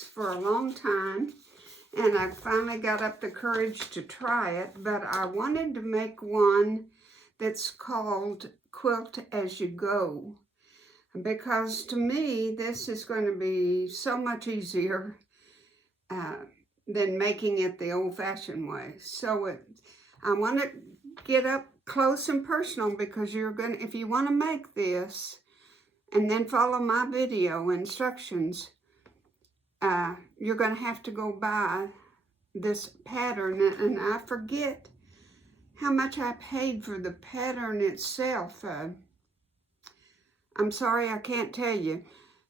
this for a long time, and I finally got up the courage to try it, but I wanted to make one that's called Quilt As You Go, because to me, this is going to be so much easier than making it the old-fashioned way. So I want to get up close and personal, because if you want to make this and then follow my video instructions, you're going to have to go buy this pattern, and I forget how much I paid for the pattern itself. I'm sorry, I can't tell you,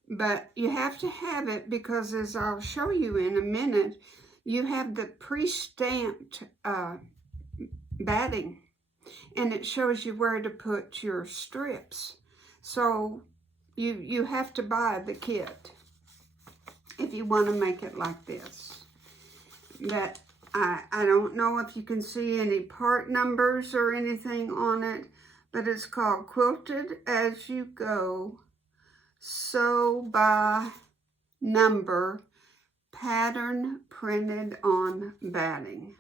but you have to have it, because as I'll show you in a minute, you have the pre-stamped batting, and it shows you where to put your strips. So you have to buy the kit if you want to make it like this. But I don't know if you can see any part numbers or anything on it, but it's called Quilted As You Go, Sew by Number, Pattern Printed on Batting.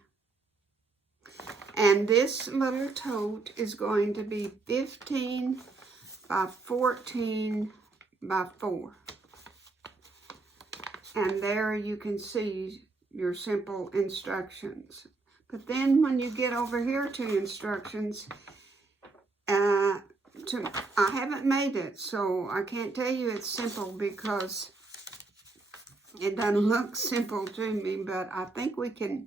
And this little tote is going to be 15 by 14 by 4. And there you can see your simple instructions. But then when you get over here to instructions, I haven't made it, so I can't tell you it's simple, because it doesn't look simple to me, but I think we can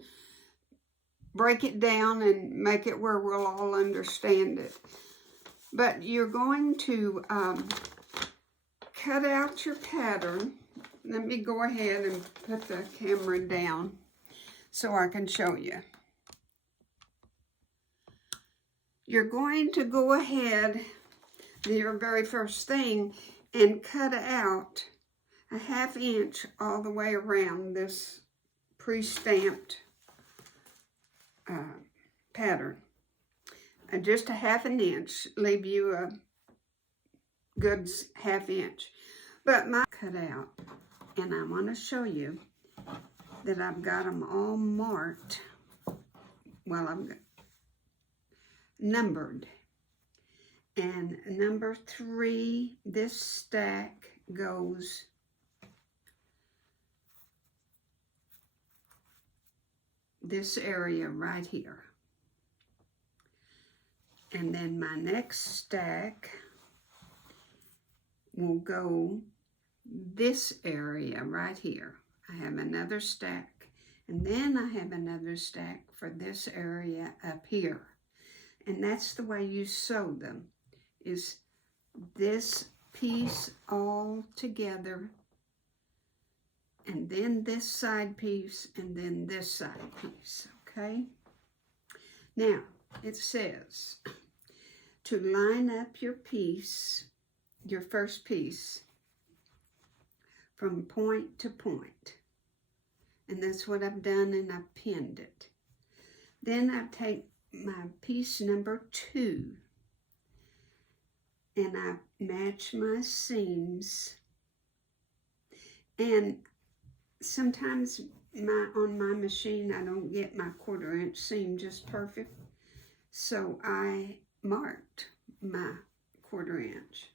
break it down and make it where we'll all understand it. But you're going to cut out your pattern. Let me go ahead and put the camera down so I can show you. You're going to go ahead, your very first thing, and cut out a 1/2 inch all the way around this pre-stamped pattern. Just a 1/2 inch, leave you a good 1/2 inch. But my cut out, and I want to show you that I've got them all marked. Well, I've got numbered. And number 3, this stack goes this area right here. And then my next stack will go this area right here. I have another stack, and then I have another stack for this area up here. And that's the way you sew them, is this piece all together, and then this side piece, and then this side piece, okay? Now, it says to line up your piece, your first piece, from point to point. And that's what I've done, and I've pinned it. Then I take my piece number 2, and I match my seams. And sometimes on my machine I don't get my 1/4 inch seam just perfect, so I marked my 1/4 inch.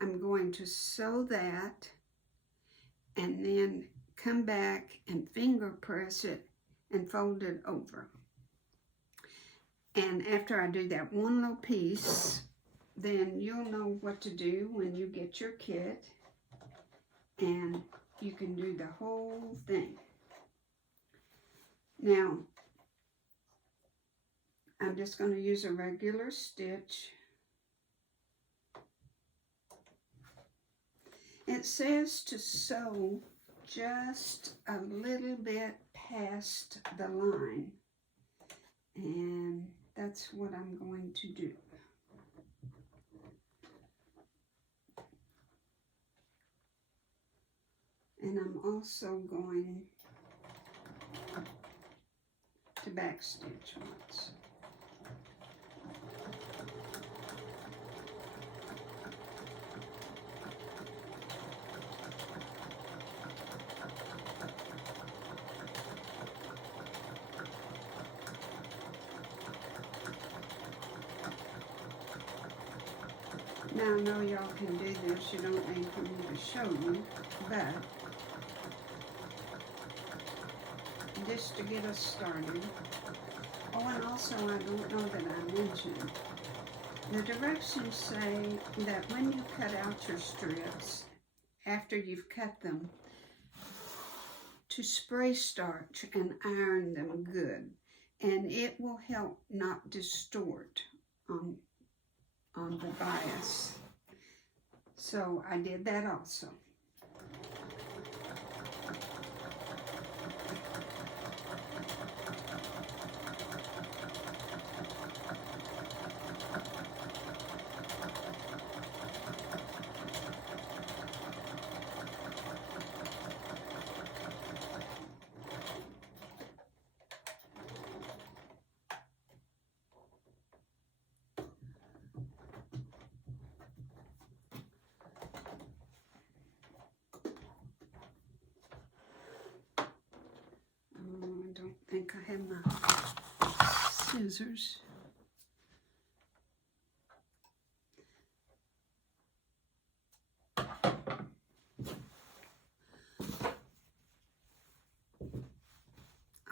I'm going to sew that, and then come back and finger press it and fold it over. And after I do that one little piece, then you'll know what to do when you get your kit, and you can do the whole thing. Now, I'm just going to use a regular stitch. It says to sew just a little bit past the line, and that's what I'm going to do. And I'm also going to backstitch once. Now I know y'all can do this, you don't need for me to show you, but just to get us started. Oh, and also I don't know that I mentioned, the directions say that when you cut out your strips, after you've cut them, to spray starch and iron them good, and it will help not distort on the bias. So I did that also. I don't think I have my scissors.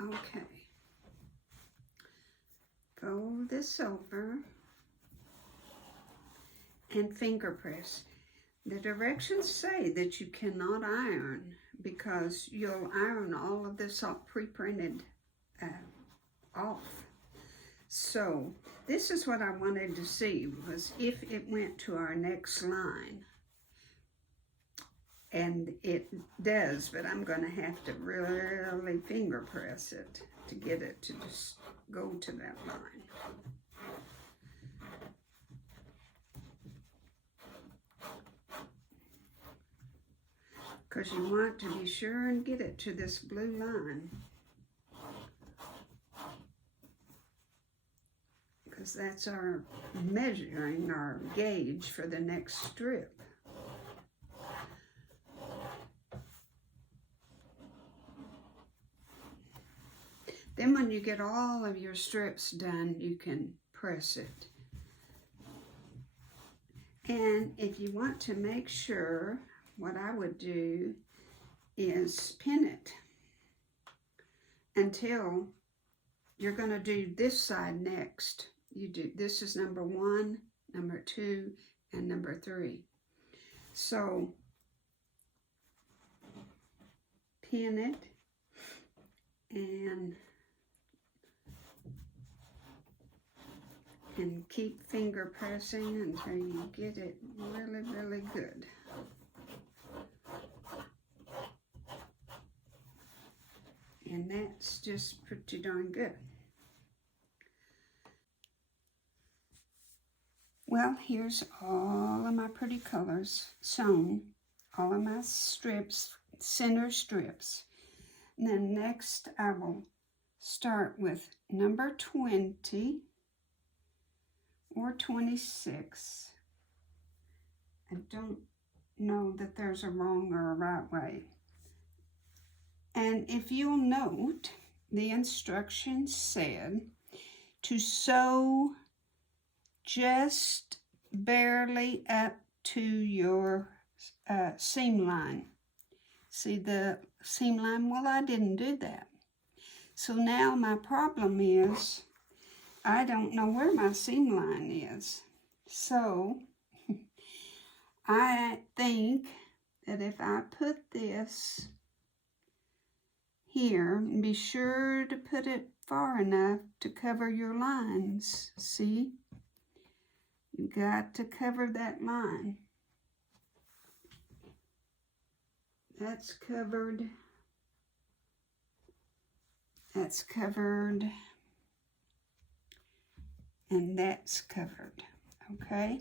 Okay. Fold this over and finger press. The directions say that you cannot iron because you'll iron all of this off, pre-printed off. So this is what I wanted to see, was if it went to our next line. And it does, but I'm going to have to really finger press it to get it to just go to that line. Because you want to be sure and get it to this blue line. Because that's our measuring, our gauge for the next strip. Then when you get all of your strips done, you can press it. And if you want to make sure, what I would do is pin it until you're going to do this side next. You do, this is number 1, number 2, and number 3. So pin it and keep finger pressing until you get it really, really good. And that's just pretty darn good. Well, here's all of my pretty colors sewn, all of my strips, center strips. And then next I will start with number 20 or 26. I don't know that there's a wrong or a right way. And if you'll note, the instructions said to sew just barely up to your seam line. See the seam line? Well, I didn't do that. So now my problem is I don't know where my seam line is. So I think that if I put this here, be sure to put it far enough to cover your lines. See? You got to cover that line. That's covered. That's covered. And that's covered. Okay?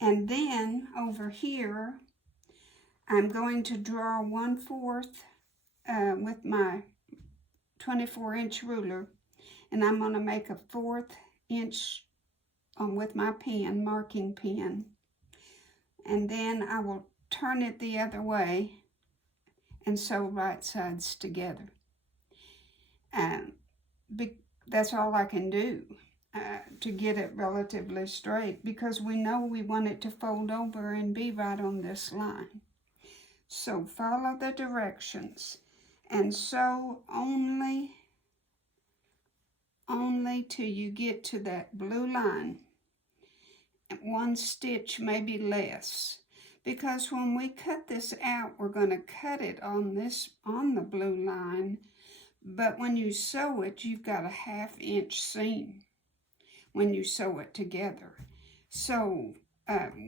And then over here, I'm going to draw 1/4 with my 24-inch ruler, and I'm going to make a 1/4 inch with my pen, marking pen, and then I will turn it the other way and sew right sides together. That's all I can do. to get it relatively straight, because we know we want it to fold over and be right on this line. So follow the directions and sew only till you get to that blue line. One stitch, maybe less, because when we cut this out, we're going to cut it on the blue line, but when you sew it, you've got a 1/2 inch seam when you sew it together. So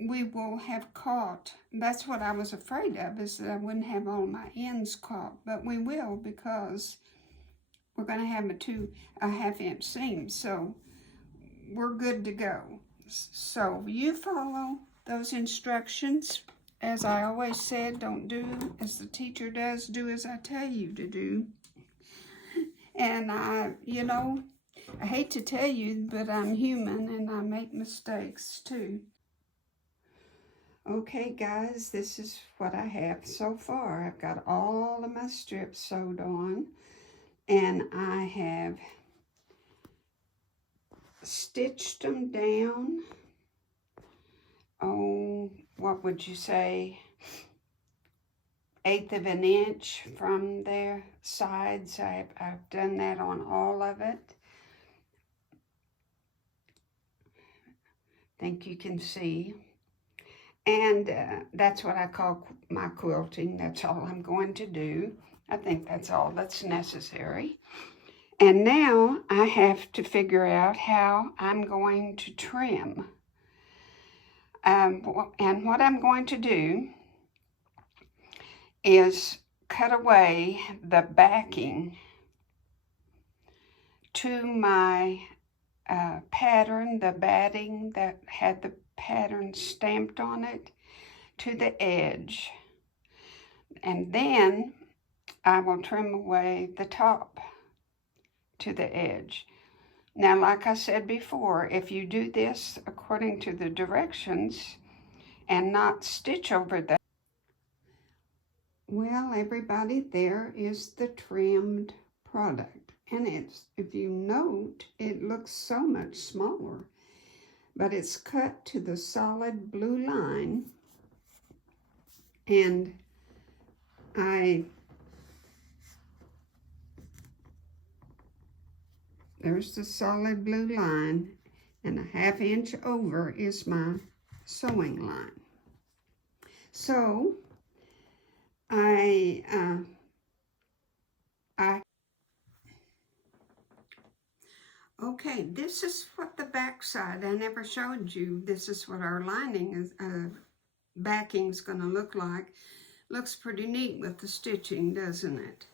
we will have caught, that's what I was afraid of, is that I wouldn't have all my ends caught, but we will, because we're going to have a 1/2 inch seam, so we're good to go. So you follow those instructions. As I always said, don't do as the teacher does, do as I tell you to do. And I hate to tell you, but I'm human and I make mistakes too. Okay guys, this is what I have so far. I've got all of my strips sewed on, and I have stitched them down, what would you say, 1/8 of an inch from their sides. I've done that on all of it. Think you can see. And that's what I call my quilting. That's all I'm going to do. I think that's all that's necessary. And now I have to figure out how I'm going to trim. And what I'm going to do is cut away the backing to my pattern, the batting that had the pattern stamped on it, to the edge. And then I will trim away the top to the edge. Now, like I said before, if you do this according to the directions and not stitch over that, well, everybody, there is the trimmed product. And if you note, it looks so much smaller, but it's cut to the solid blue line. And there's the solid blue line, and a 1/2 inch over is my sewing line. So okay, this is what the back side, I never showed you, this is what our lining is, backing's gonna look like. Looks pretty neat with the stitching, doesn't it?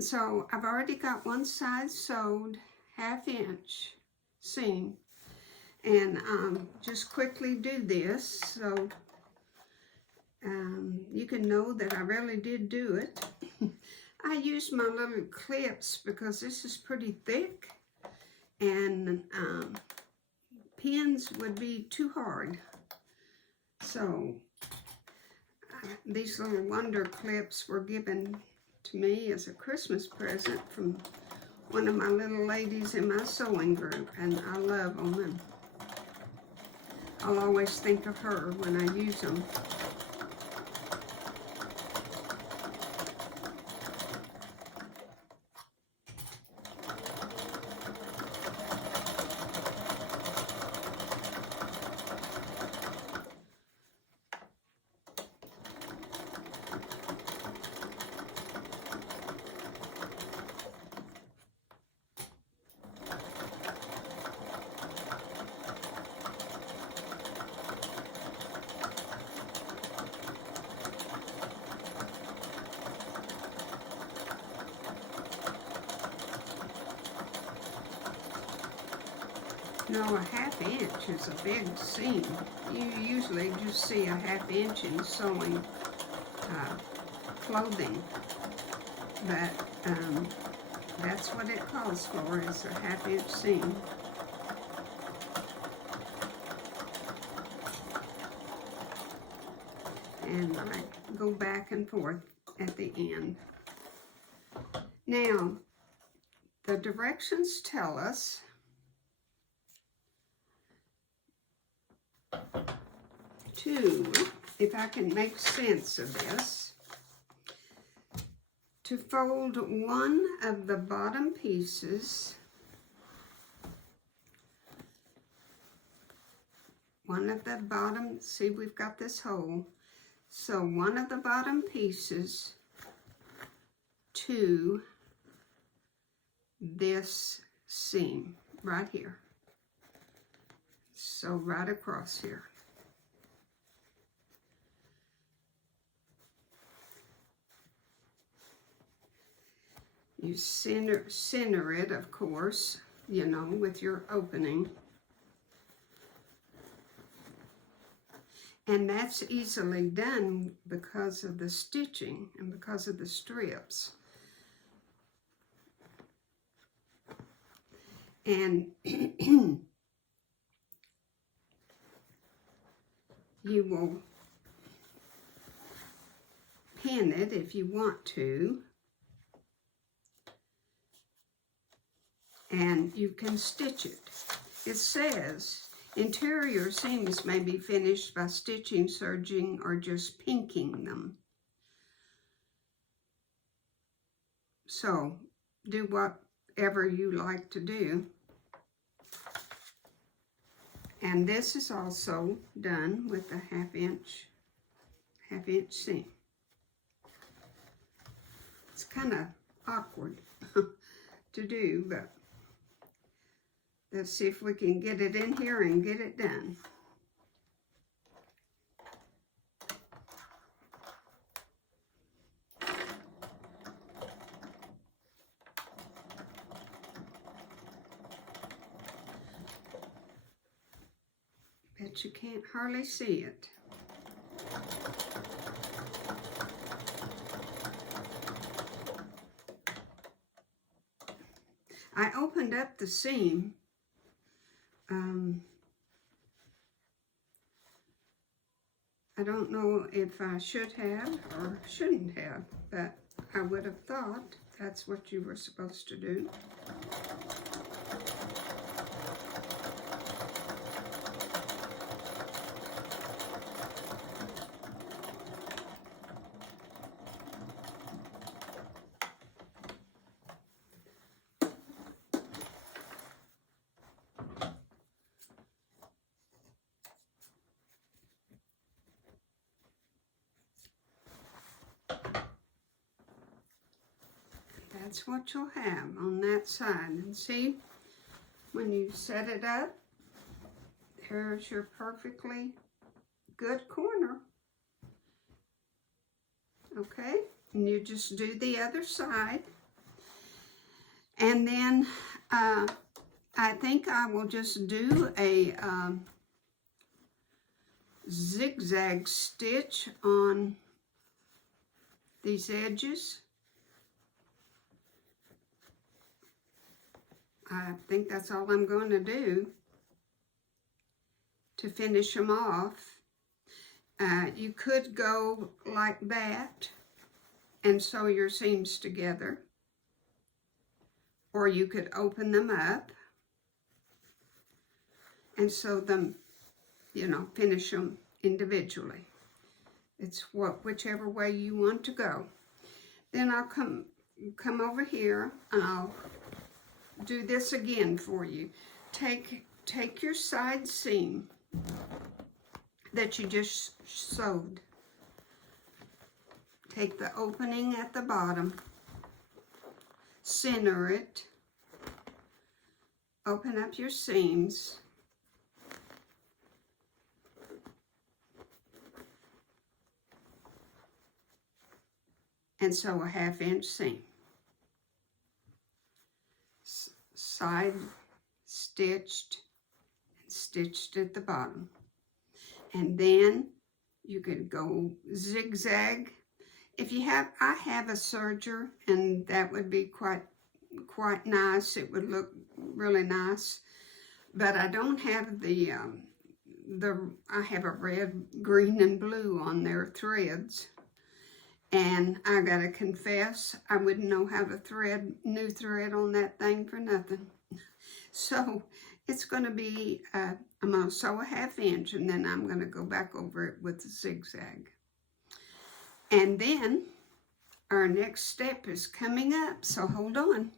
So I've already got one side sewed, 1/2 inch seam, and just quickly do this so you can know that I really did do it. I used my little clips because this is pretty thick, and pins would be too hard. So these little wonder clips were given to me as a Christmas present from one of my little ladies in my sewing group, and I love them, and I'll always think of her when I use them. No, a 1/2 inch is a big seam. You usually just see a 1/2 inch in sewing clothing, but that's what it calls for, is a 1/2 inch seam. And I go back and forth at the end. Now, the directions tell us to, if I can make sense of this, to fold one of the bottom pieces, see, we've got this hole, so one of the bottom pieces to this seam right here. So right across here. You center it, of course, you know, with your opening. And that's easily done because of the stitching and because of the strips. And you will pin it if you want to. And you can stitch it. It says, interior seams may be finished by stitching, serging, or just pinking them. So, do whatever you like to do. And this is also done with a half inch seam. It's kind of awkward to do, but let's see if we can get it in here and get it done. Bet you can't hardly see it. I opened up the seam. I don't know if I should have or shouldn't have, but I would have thought that's what you were supposed to do. That's what you'll have on that side. And see, when you set it up, there's your perfectly good corner. Okay, and you just do the other side. And then I think I will just do a zigzag stitch on these edges. I think that's all I'm going to do to finish them off. You could go like that and sew your seams together, or you could open them up and sew them, you know, finish them individually. It's whichever way you want to go. Then I'll come over here and I'll do this again for you. Take your side seam that you just sewed. Take the opening at the bottom, center it, open up your seams, and sew a half-inch seam. Side stitched and stitched at the bottom. And then you could go zigzag. If you have, I have a serger, and that would be quite nice. It would look really nice. But I don't have I have a red, green, and blue on their threads. And I gotta confess, I wouldn't know how to thread new thread on that thing for nothing. So it's going to be, I'm going to sew a 1/2 inch, and then I'm going to go back over it with a zigzag. And then our next step is coming up, so hold on.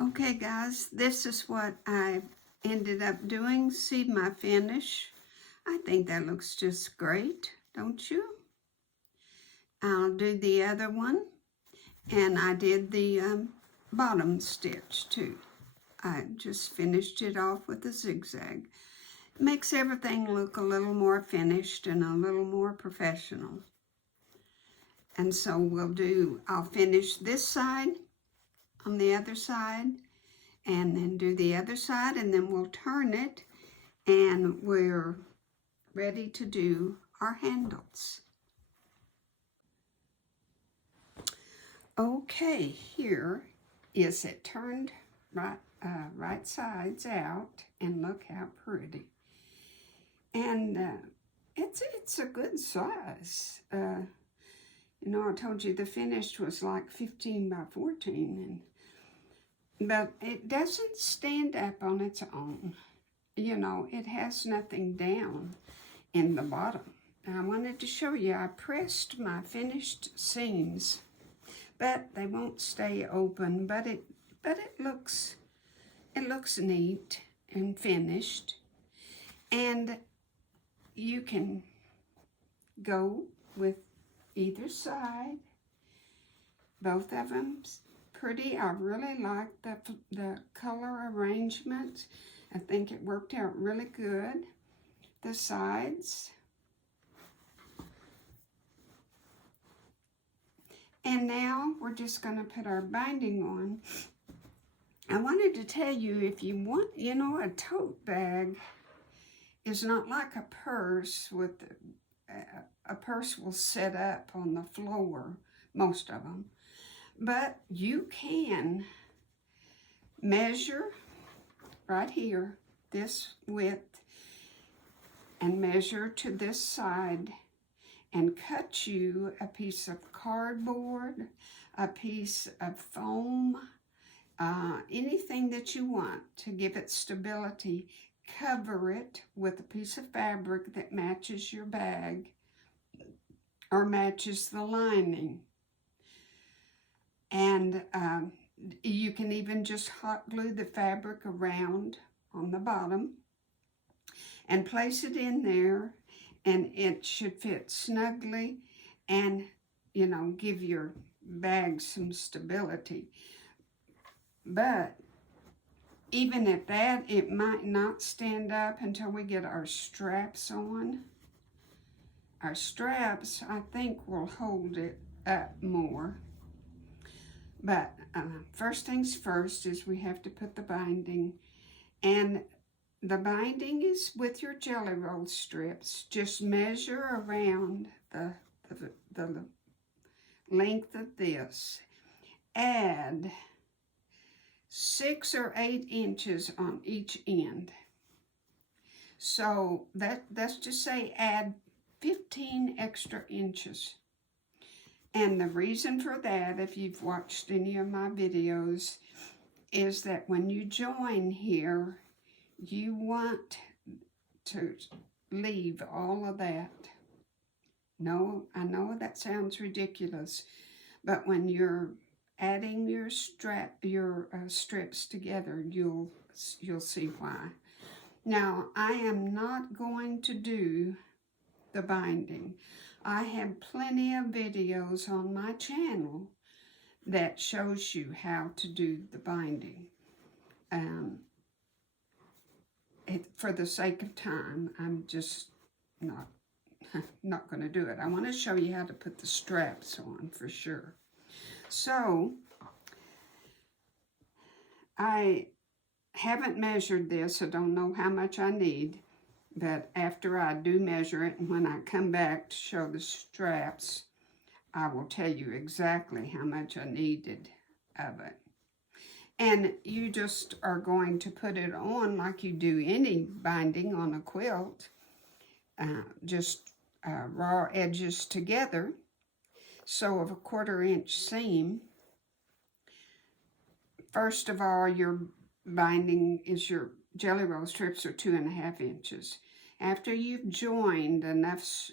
Okay guys, this is what I ended up doing. See my finish? I think that looks just great, don't you? I'll do the other one, and I did the bottom stitch too. I just finished it off with a zigzag. It makes everything look a little more finished and a little more professional. And so I'll finish this side on the other side, and then do the other side, and then we'll turn it, and we're ready to do our handles. Okay, here is it turned right sides out, and look how pretty. And it's a good size. You know, I told you the finished was like 15 by 14, but it doesn't stand up on its own. You know, it has nothing down in the bottom. I wanted to show you, I pressed my finished seams, but they won't stay open, but it looks neat and finished. And you can go with either side. Both of them pretty. I really like the color arrangement. I think it worked out really good. The sides. And now we're just going to put our binding on. I wanted to tell you, if you want, you know, a tote bag is not like a purse. With a purse will sit up on the floor, most of them. But you can measure right here, this width, and measure to this side, and cut you a piece of cardboard, a piece of foam, anything that you want to give it stability. Cover it with a piece of fabric that matches your bag or matches the lining. And you can even just hot glue the fabric around on the bottom and place it in there, and it should fit snugly and, you know, give your bag some stability. But even at that, it might not stand up until we get our straps on. Our straps, I think, will hold it up more. But first things first is we have to put the binding. And the binding is with your jelly roll strips. Just measure around the length of this. Add 6 or 8 inches on each end. So that's just say add 15 extra inches. And the reason for that, if you've watched any of my videos, is that when you join here, you want to leave all of that. No, I know that sounds ridiculous, but when you're adding your strips together, you'll see why. Now, I am not going to do the binding. I have plenty of videos on my channel that shows you how to do the binding. For the sake of time, I'm just not going to do it. I want to show you how to put the straps on for sure. So, I haven't measured this. I don't know how much I need. But after I do measure it, and when I come back to show the straps, I will tell you exactly how much I needed of it. And you just are going to put it on like you do any binding on a quilt. Just raw edges together. So of a 1/4 inch seam. First of all, your binding is your jelly roll strips are 2.5 inches. After you've joined enough,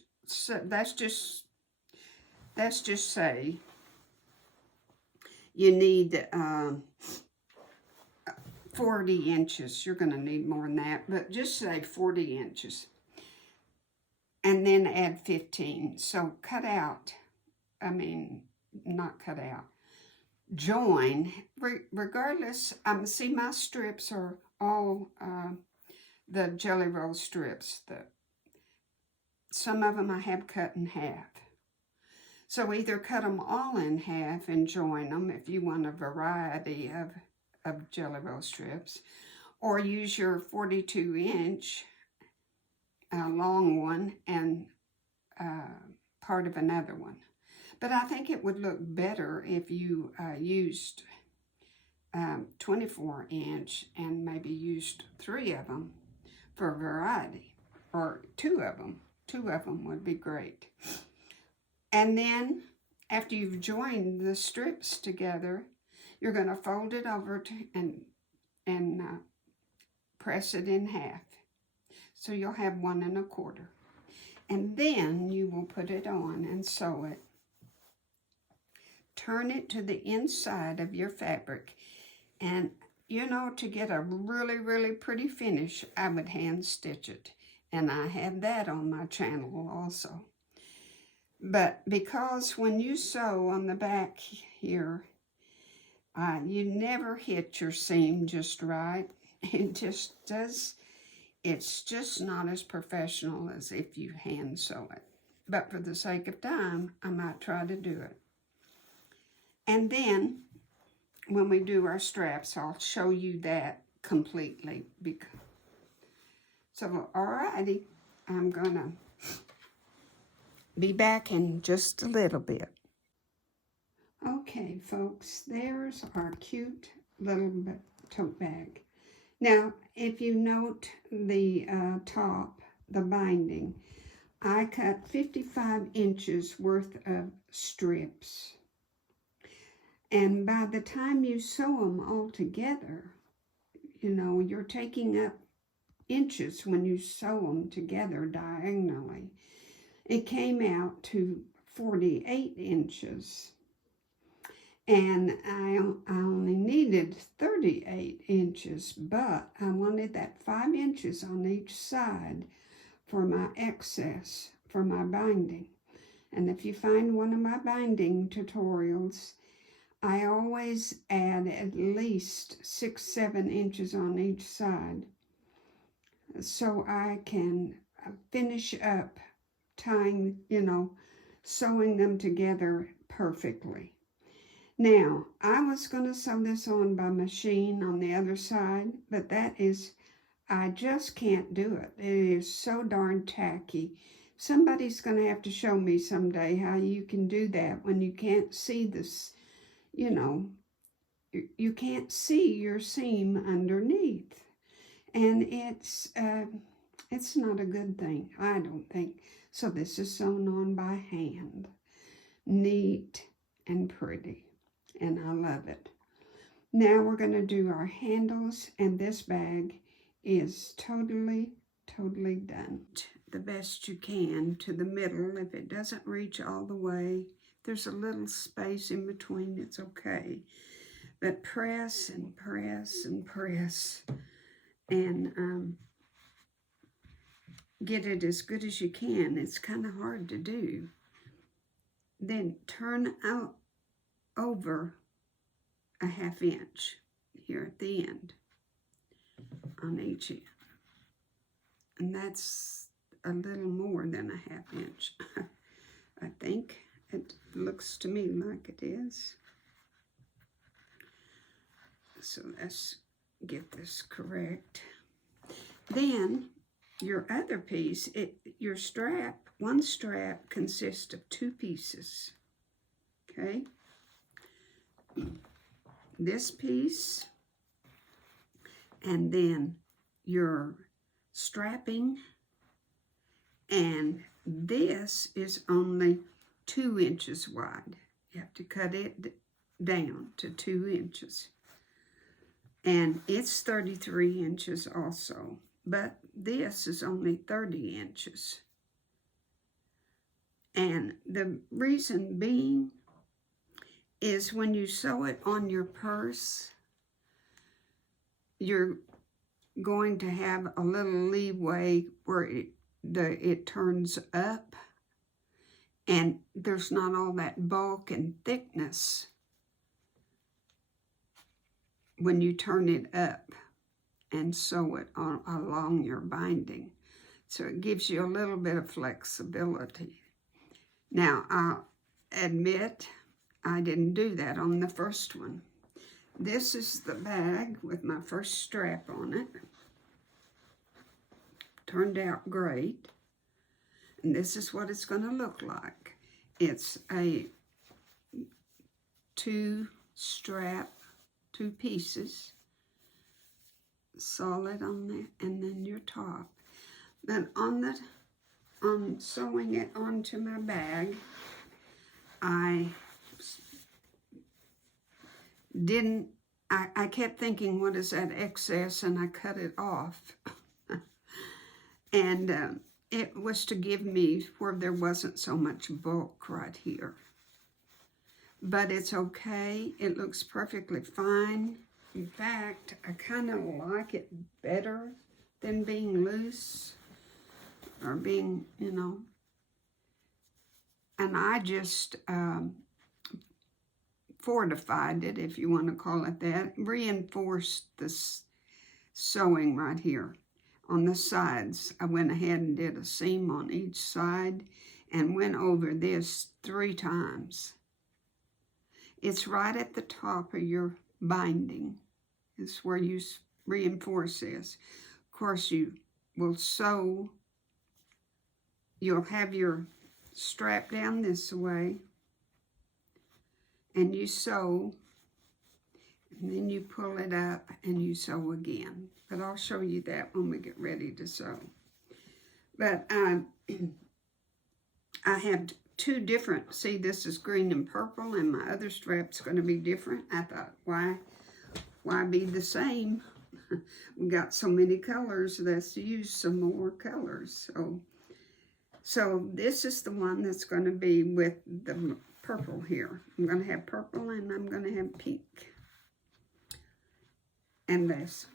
let's just say you need 40 inches. You're going to need more than that, but just say 40 inches. And then add 15. So cut out, not cut out, join, regardless, see my strips are all the jelly roll strips. Some of them I have cut in half. So either cut them all in half and join them if you want a variety of jelly roll strips, or use your 42-inch long one and part of another one. But I think it would look better if you used 24-inch and maybe used 3 of them for variety, or 2 of them. 2 of them would be great. And then after you've joined the strips together, you're going to fold it over and press it in half. So you'll have 1 1/4. And then you will put it on and sew it. Turn it to the inside of your fabric. And you know, to get a really, really pretty finish, I would hand stitch it. And I have that on my channel also. But because when you sew on the back here, you never hit your seam just right. It just does, it's just not as professional as if you hand sew it. But for the sake of time, I might try to do it. And then, when we do our straps, I'll show you that completely. So, alrighty, I'm gonna be back in just a little bit. Okay, folks, there's our cute little tote bag. Now, if you note the top, the binding, I cut 55 inches worth of strips. And by the time you sew them all together, you know, you're taking up inches when you sew them together diagonally. It came out to 48 inches. And I only needed 38 inches, but I wanted that 5 inches on each side for my excess, for my binding. And if you find one of my binding tutorials, I always add at least 6-7 inches on each side so I can finish up tying, you know, sewing them together perfectly. Now, I was going to sew this on by machine on the other side, but I just can't do it. It is so darn tacky. Somebody's going to have to show me someday how you can do that when you can't see this, you know, you can't see your seam underneath. And it's not a good thing, I don't think. So this is sewn on by hand. Neat and pretty. And I love it. Now we're going to do our handles, and this bag is totally done. The best you can to the middle. If it doesn't reach all the way, there's a little space in between, it's okay. But press and press and press, and get it as good as you can. It's kind of hard to do. Then turn out over a 1/2 inch here at the end on each end. And that's a little more than a 1/2 inch. I think it looks to me like it is. So let's get this correct. Then your other piece, your strap, one strap consists of 2 pieces. Okay? This piece, and then your strapping, and this is only 2 inches wide. You have to cut it down to 2 inches. And it's 33 inches also, but this is only 30 inches. And the reason being is when you sew it on your purse, you're going to have a little leeway where it turns up, and there's not all that bulk and thickness when you turn it up and sew it along your binding. So it gives you a little bit of flexibility. Now, I'll admit I didn't do that on the first one. This is the bag with my first strap on it. Turned out great. And this is what it's going to look like. It's a two pieces, solid on there, and then your top. Then on sewing it onto my bag, I kept thinking, what is that excess? And I cut it off. And it was to give me where there wasn't so much bulk right here. But it's okay. It looks perfectly fine. In fact, I kind of like it better than being loose or being, you know. And I just fortified it, if you want to call it that, reinforced the sewing right here. On the sides, I went ahead and did a seam on each side and went over this 3 times. It's right at the top of your binding. It's where you reinforce this. Of course, you will sew. You'll have your strap down this way, and you sew, and then you pull it up and you sew again. But I'll show you that when we get ready to sew. But I have 2 different, see, this is green and purple, and my other strap's going to be different. I thought, why be the same? We got so many colors, let's use some more colors. So this is the one that's going to be with the purple here. I'm going to have purple and I'm going to have pink. And this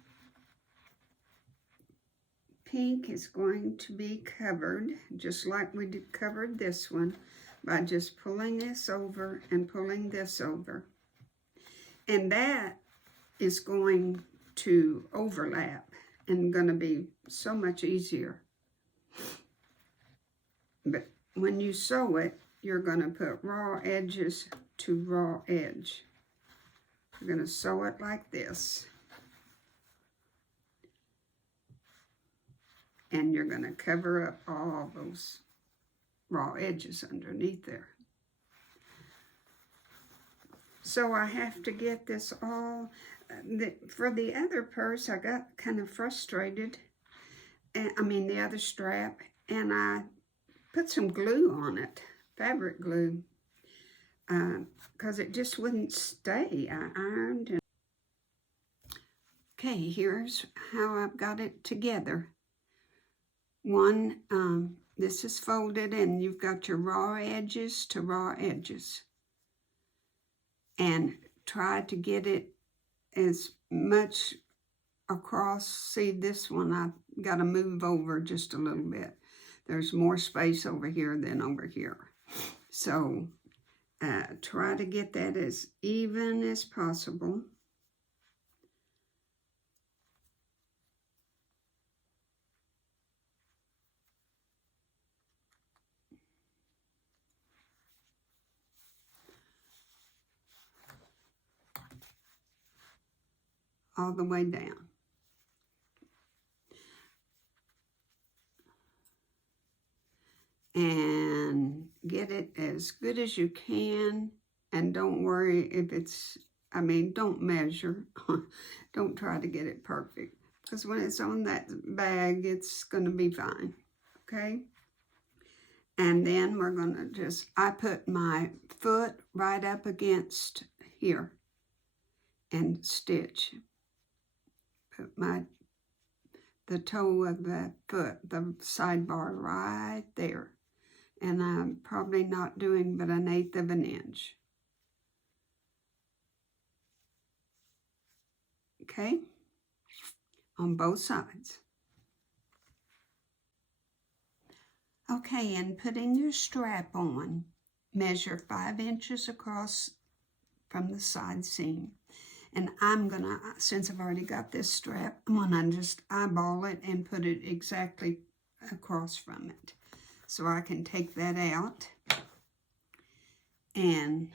pink is going to be covered, just like we covered this one, by just pulling this over and pulling this over. And that is going to overlap and going to be so much easier. But when you sew it, you're going to put raw edges to raw edge. You're going to sew it like this. And you're going to cover up all those raw edges underneath there. So I have to get this all. For the other purse, I got kind of frustrated. The other strap, and I put some glue on it, fabric glue, because it just wouldn't stay. I ironed. Okay, here's how I've got it together. One, this is folded, and you've got your raw edges to raw edges. And try to get it as much across. See, this one I've got to move over just a little bit. There's more space over here than over here. So try to get that as even as possible. All the way down. And get it as good as you can, and don't worry if it's, don't measure. Don't try to get it perfect, because when it's on that bag, it's going to be fine, okay? And then we're going to I put my foot right up against here and stitch. put the toe of the foot, the sidebar right there. And I'm probably not doing but 1/8 of an inch. Okay, on both sides. Okay, and putting your strap on, measure 5 inches across from the side seam. And I'm gonna, since I've already got this strap, I'm gonna just eyeball it and put it exactly across from it. So I can take that out and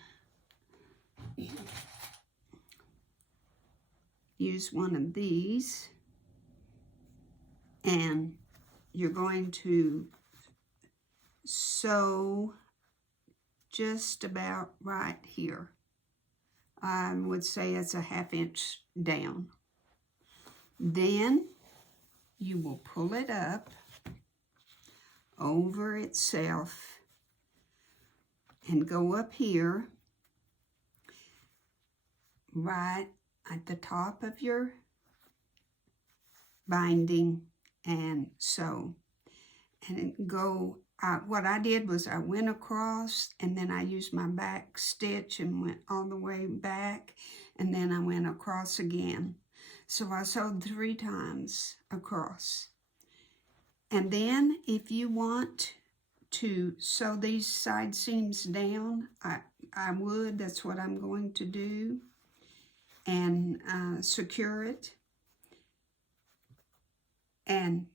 use one of these, and you're going to sew just about right here. I would say it's a 1/2 inch down. Then you will pull it up over itself and go up here right at the top of your binding and sew. And go, what I did was I went across and then I used my back stitch and went all the way back, and then I went across again. So I sewed 3 times across. And then if you want to sew these side seams down, I would, that's what I'm going to do, and secure it, and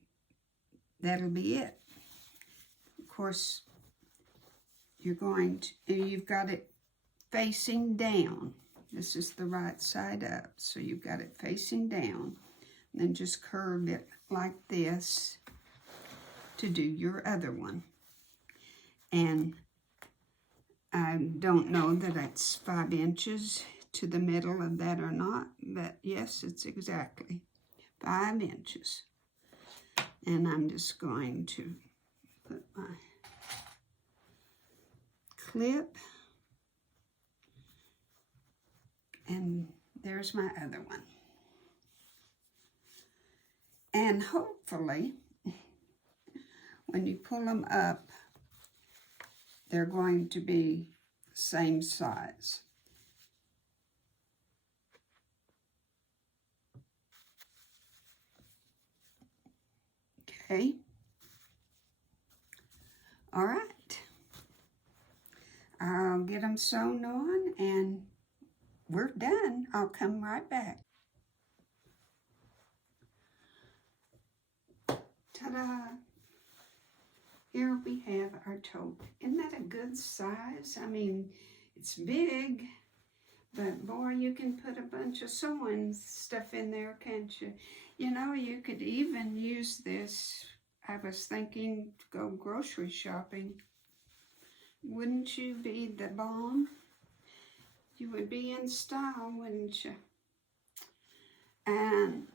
that'll be it. Of course, you've got it facing down. This is the right side up, so you've got it facing down. And then just curve it like this to do your other one. And I don't know that it's 5 inches to the middle of that or not, but yes, it's exactly 5 inches. And I'm just going to put my clip, and there's my other one. And hopefully, when you pull them up, they're going to be the same size. Okay. All right. I'll get them sewn on and we're done. I'll come right back. Ta-da! Here we have our tote. Isn't that a good size? I mean, it's big, but boy, you can put a bunch of sewing stuff in there, can't you? You know, you could even use this. I was thinking to go grocery shopping. Wouldn't you be the bomb? You would be in style, wouldn't you? And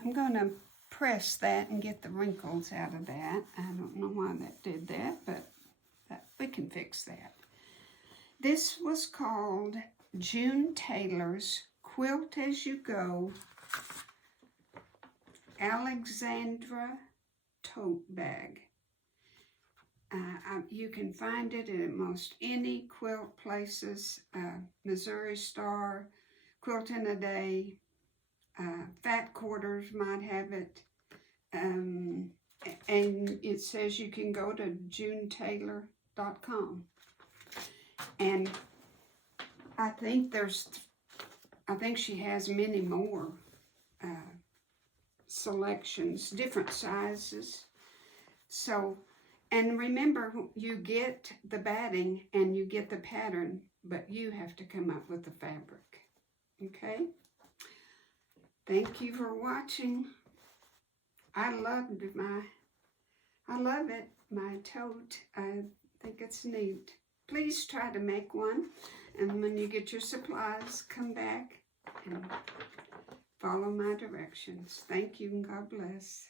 I'm gonna press that and get the wrinkles out of that. I don't know why that did that, but we can fix that. This was called June Taylor's Quilt As You Go Alexandra Tote Bag. You can find it at most any quilt places. Missouri Star, Quilting a Day, Fat Quarters might have it. And it says you can go to junetaylor.com. And I think she has many more selections, different sizes. So, and remember, you get the batting and you get the pattern, but you have to come up with the fabric. Okay? Thank you for watching. I love it, my tote. I think it's neat. Please try to make one, and when you get your supplies, come back and follow my directions. Thank you, and God bless.